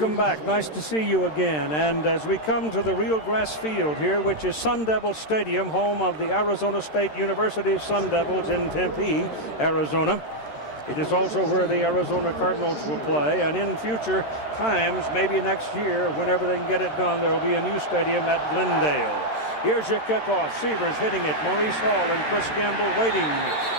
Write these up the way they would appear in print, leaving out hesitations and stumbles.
welcome back. Nice to see you again. And as we come to the real grass field here, which is Sun Devil Stadium, home of the Arizona State University Sun Devils in Tempe, Arizona. It is also where the Arizona Cardinals will play. And in future times, maybe next year, whenever they can get it done, there will be a new stadium at Glendale. Here's your kickoff. Severs hitting it. Maurice Hall and Chris Gamble waiting.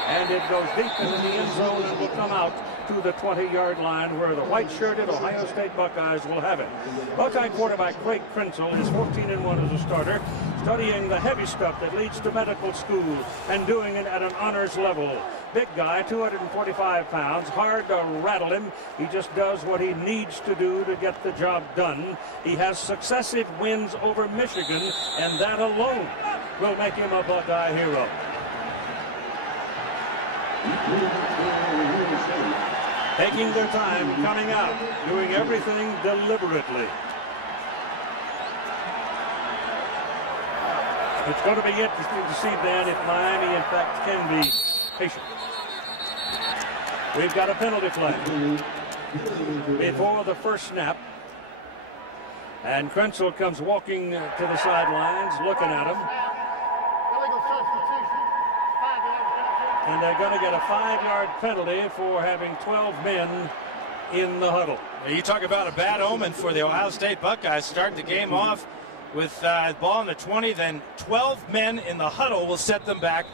And it goes deep into the end zone and will come out to the 20-yard line where the white-shirted Ohio State Buckeyes will have it. Buckeye quarterback Craig Krenzel is 14-1 as a starter, studying the heavy stuff that leads to medical school and doing it at an honors level. Big guy, 245 pounds, hard to rattle him. He just does what he needs to do to get the job done. He has successive wins over Michigan, and that alone will make him a Buckeye hero. Taking their time, coming out, doing everything deliberately. It's going to be interesting to see, Dan, if Miami, in fact, can be patient. We've got a penalty flag before the first snap. And Krenzel comes walking to the sidelines, looking at him. And they're going to get a 5-yard penalty for having 12 men in the huddle. You talk about a bad omen for the Ohio State Buckeyes. Start the game off with the ball in the 20, then 12 men in the huddle will set them back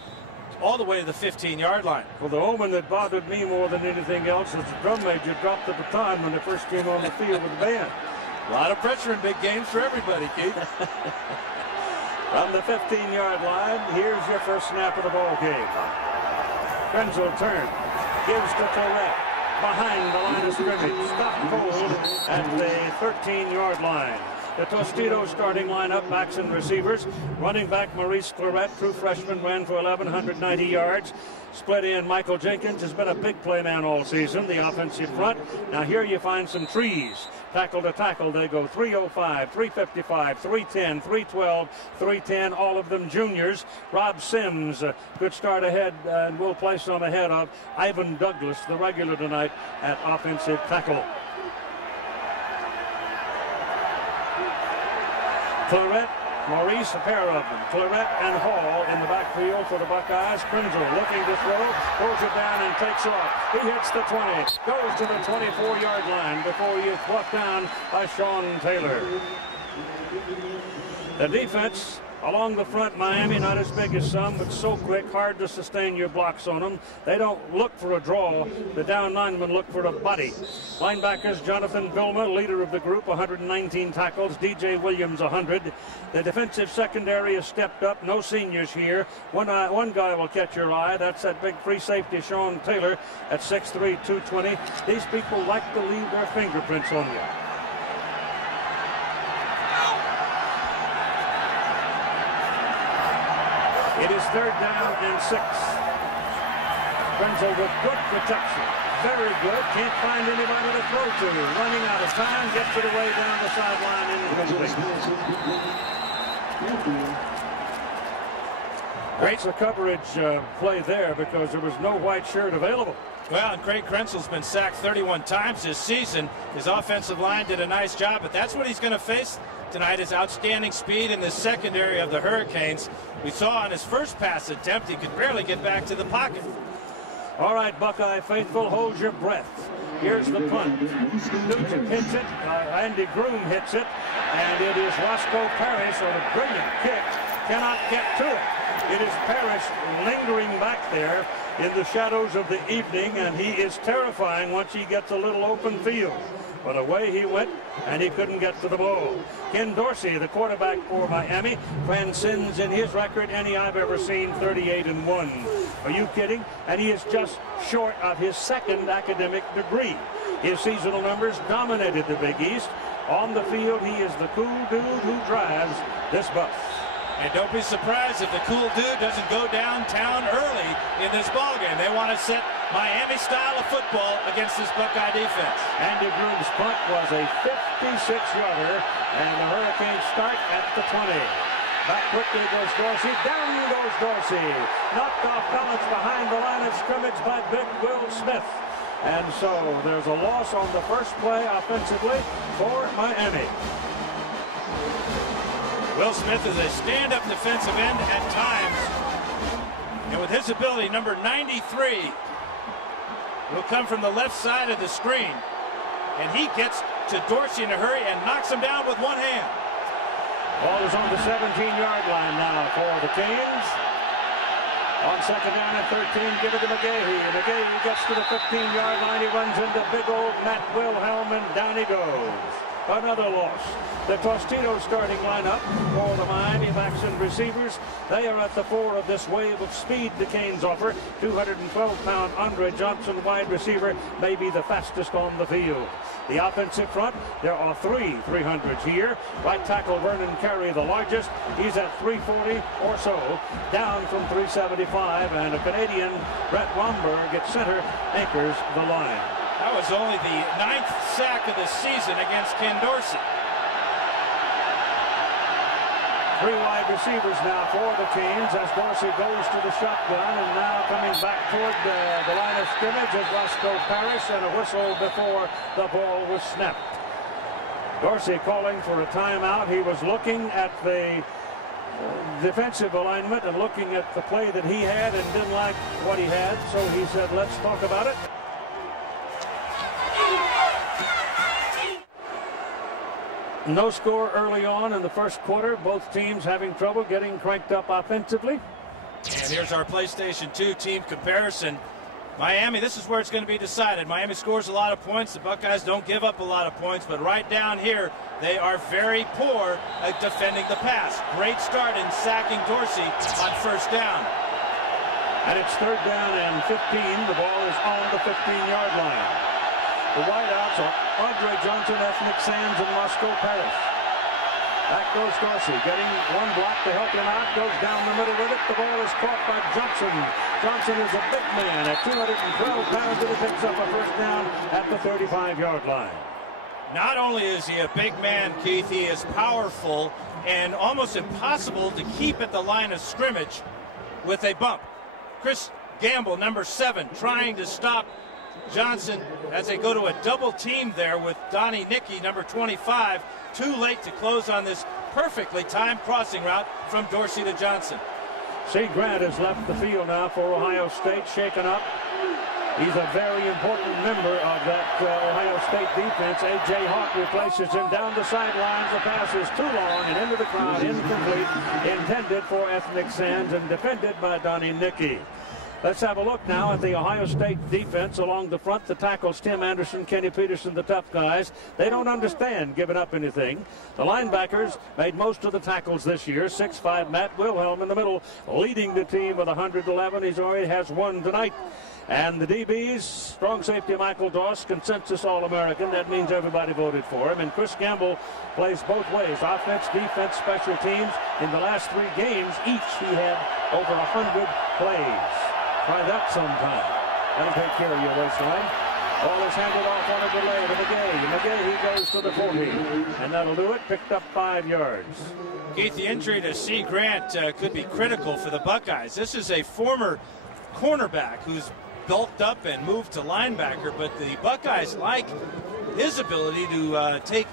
all the way to the 15-yard line. Well, the omen that bothered me more than anything else is the drum major dropped the baton when they first came on the field with the band. A lot of pressure in big games for everybody, Keith. From the 15-yard line, here's your first snap of the ball game. Krenzel turns, gives to Tourette behind the line of scrimmage. Stop cold at the 13-yard line. The Tostitos starting lineup, backs and receivers. Running back Maurice Clarett, true freshman, ran for 1,190 yards. Split in Michael Jenkins has been a big play man all season, the offensive front. Now here you find some trees. Tackle to tackle, they go 305, 355, 310, 312, 310, all of them juniors. Rob Sims could start ahead and will play some ahead of Ivan Douglas, the regular tonight at offensive tackle. Clarett, Maurice, a pair of them. Clarett and Hall in the backfield for the Buckeyes. Krenzel looking to throw, throws it down and takes off. He hits the 20, goes to the 24-yard line before he is brought down by Sean Taylor. The defense along the front, Miami, not as big as some, but so quick, hard to sustain your blocks on them. They don't look for a draw. The down linemen look for a body. Linebackers, Jonathan Vilma, leader of the group, 119 tackles. DJ Williams, 100. The defensive secondary has stepped up. No seniors here. One guy will catch your eye. That's that big free safety, Sean Taylor, at 6'3", 220. These people like to leave their fingerprints on you. It is 3rd down and 6. Krenzel with good protection. Very good. Can't find anybody to throw to. Running out of time. Gets it away down the sideline and incomplete. Great coverage play there because there was no white shirt available. Well, and Craig Krenzel's been sacked 31 times this season. His offensive line did a nice job, but that's what he's going to face tonight, is outstanding speed in the secondary of the Hurricanes. We saw on his first pass attempt, he could barely get back to the pocket. All right, Buckeye faithful, hold your breath. Here's the punt. Nugent hits it. Andy Groom hits it. And it is Roscoe Parrish on a brilliant kick. Cannot get to it. It is Parrish lingering back there in the shadows of the evening, and he is terrifying once he gets a little open field. But away he went, and he couldn't get to the ball. Ken Dorsey, the quarterback for Miami, transcends in his record any I've ever seen, 38-1. Are you kidding? And he is just short of his 2nd academic degree. His seasonal numbers dominated the Big East. On the field, he is the cool dude who drives this bus. And don't be surprised if the cool dude doesn't go downtown early in this ballgame. They want to set Miami style of football against this Buckeye defense. Andy Groom's punt was a 56-yarder, and the Hurricanes start at the 20. Back quickly goes Dorsey. Down goes Dorsey. Knocked off balance behind the line of scrimmage by Big Will Smith. And so there's a loss on the first play offensively for Miami. Will Smith is a stand-up defensive end at times. And with his ability, number 93 will come from the left side of the screen. And he gets to Dorsey in a hurry and knocks him down with one hand. Ball is on the 17-yard line now for the Canes. On second down and 13, give it to McGahee. McGahee gets to the 15-yard line. He runs into big old Matt Wilhelm, and down he goes. Another loss. The Tostitos starting lineup for the Miami backs and receivers. They are at the fore of this wave of speed the Canes offer. 212-pound Andre Johnson, wide receiver, may be the fastest on the field. The offensive front, there are three 300s here. Right tackle Vernon Carey, the largest. He's at 340 or so, down from 375. And a Canadian, Brett Romberg, at center, anchors the line. That was only the 9th sack of the season against Ken Dorsey. Three wide receivers now for the Canes as Dorsey goes to the shotgun, and now coming back toward the line of scrimmage is Roscoe Parrish, and a whistle before the ball was snapped. Dorsey calling for a timeout. He was looking at the defensive alignment and looking at the play that he had and didn't like what he had, so he said, let's talk about it. No score early on in the first quarter. Both teams having trouble getting cranked up offensively. And here's our PlayStation 2 team comparison. Miami, this is where it's going to be decided. Miami scores a lot of points. The Buckeyes don't give up a lot of points, but right down here, they are very poor at defending the pass. Great start in sacking Dorsey on first down. And it's third down and 15. The ball is on the 15-yard line. The wideouts are Andre Johnson, Ethnic Sands, and Roscoe Parrish. Back goes Dorsey, getting one block to help him out, goes down the middle with it. The ball is caught by Johnson. Johnson is a big man at 212 pounds, and he picks up a first down at the 35-yard line. Not only is he a big man, Keith, he is powerful and almost impossible to keep at the line of scrimmage with a bump. Chris Gamble, number 7, trying to stop Johnson as they go to a double team there with Donnie Nicky, number 25. Too late to close on this perfectly timed crossing route from Dorsey to Johnson. C. Grant has left the field now for Ohio State, shaken up. He's a very important member of that Ohio State defense. A.J. Hawk replaces him down the sidelines. The pass is too long and into the crowd, incomplete, intended for Ethnic Sands and defended by Donnie Nicky. Let's have a look now at the Ohio State defense along the front. The tackles, Tim Anderson, Kenny Peterson, the tough guys. They don't understand giving up anything. The linebackers made most of the tackles this year. 6'5" Matt Wilhelm in the middle, leading the team with 111. He already has one tonight. And the DBs, strong safety Michael Doss, consensus All-American. That means everybody voted for him. And Chris Gamble plays both ways, offense, defense, special teams. In the last 3 games, each he had over 100 plays. Try that sometime. That'll take care of your waistline. Ball is handed off on a delay to McGahee. McGahee goes to the 40, and that'll do it. Picked up 5 yards. Keith, the injury to C. Grant could be critical for the Buckeyes. This is a former cornerback who's bulked up and moved to linebacker, but the Buckeyes like his ability to take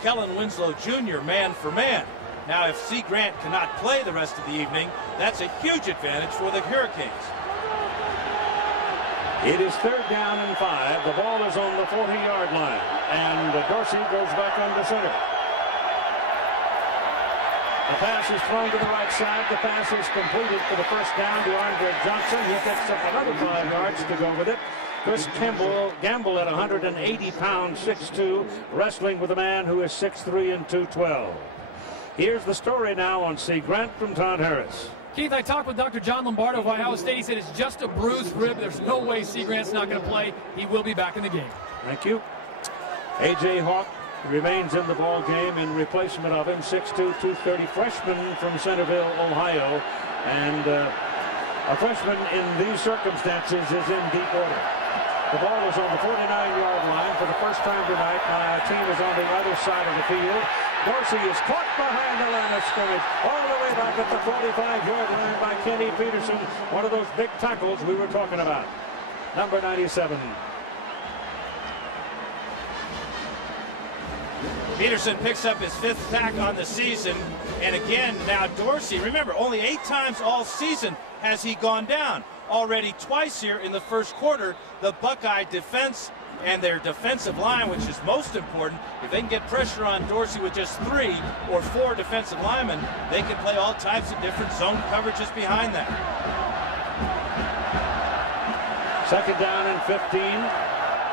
Kellen Winslow Jr. man for man. Now, if C. Grant cannot play the rest of the evening, that's a huge advantage for the Hurricanes. It is third down and 5. The ball is on the 40-yard line, and Dorsey goes back under center. The pass is thrown to the right side. The pass is completed for the first down to Andre Johnson. He picks up another 5 yards to go with it. Chris Gamble at 180 pounds, 6'2", wrestling with a man who is 6'3" and 212. Here's the story now on C. Grant from Todd Harris. Keith, I talked with Dr. John Lombardo of Ohio State. He said it's just a bruised rib. There's no way C. Grant's not going to play. He will be back in the game. Thank you. A.J. Hawk remains in the ball game in replacement of him, 6'2", 230, freshman from Centerville, Ohio. And a freshman in these circumstances is in deep order. The ball is on the 49-yard line for the first time tonight. My team is on the other side of the field. Dorsey is caught behind the line of scrimmage, all the way back at the 45-yard line by Kenny Peterson, one of those big tackles we were talking about. Number 97. Peterson picks up his 5th sack on the season. And again, now Dorsey, remember, only 8 times all season has he gone down. Already twice here in the first quarter. The Buckeye defense and their defensive line, which is most important, if they can get pressure on Dorsey with just 3 or 4 defensive linemen, they can play all types of different zone coverages behind them. 2nd down and 15.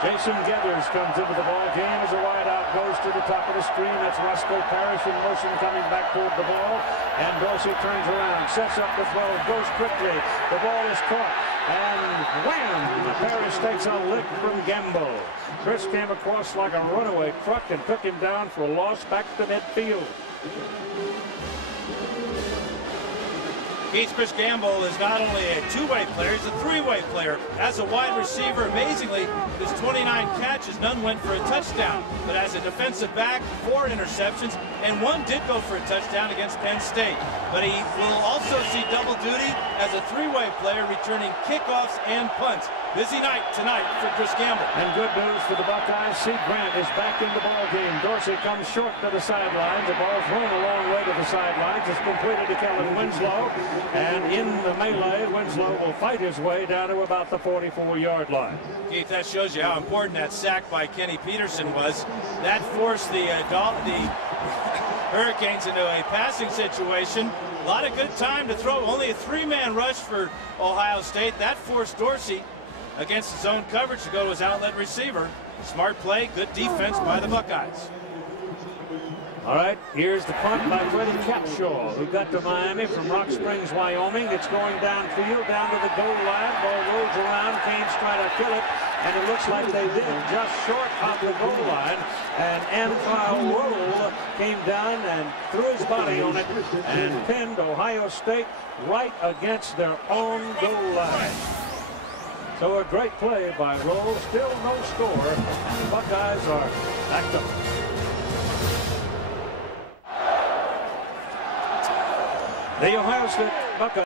Jason Geathers comes into the ball game as a wide out goes to the top of the screen. That's Roscoe Parrish in motion coming back toward the ball. And Dorsey turns around, sets up the throw, goes quickly. The ball is caught. And wham! Parrish takes a lick from Gamble. Chris came across like a runaway truck and took him down for a loss back to midfield. Chris Gamble is not only a 2-way player, he's a 3-way player. As a wide receiver, amazingly, his 29 catches, none went for a touchdown. But as a defensive back, 4 interceptions, and 1 did go for a touchdown against Penn State. But he will also see double duty as a 3-way player, returning kickoffs and punts. Busy night tonight for Chris Gamble. And good news for the Buckeyes. C. Grant is back in the ball game. Dorsey comes short to the sidelines. The ball thrown a long way to the sidelines. It's completed to Kellen Winslow. And in the melee, Winslow will fight his way down to about the 44-yard line. Keith, that shows you how important that sack by Kenny Peterson was. That forced the Hurricanes into a passing situation. A lot of good time to throw. Only a 3-man rush for Ohio State. That forced Dorsey against his own coverage to go to his outlet receiver. Smart play, good defense by the Buckeyes. All right, here's the punt by Freddie Capshaw, who got to Miami from Rock Springs, Wyoming. It's going downfield, down to the goal line. Ball rolls around. Canes try to kill it, and it looks like they did, just short of the goal line. And Anthony Roll came down and threw his body on it and pinned Ohio State right against their own goal line. So a great play by Roll. Still no score. The Buckeyes are back up. The Ohio State Buckeyes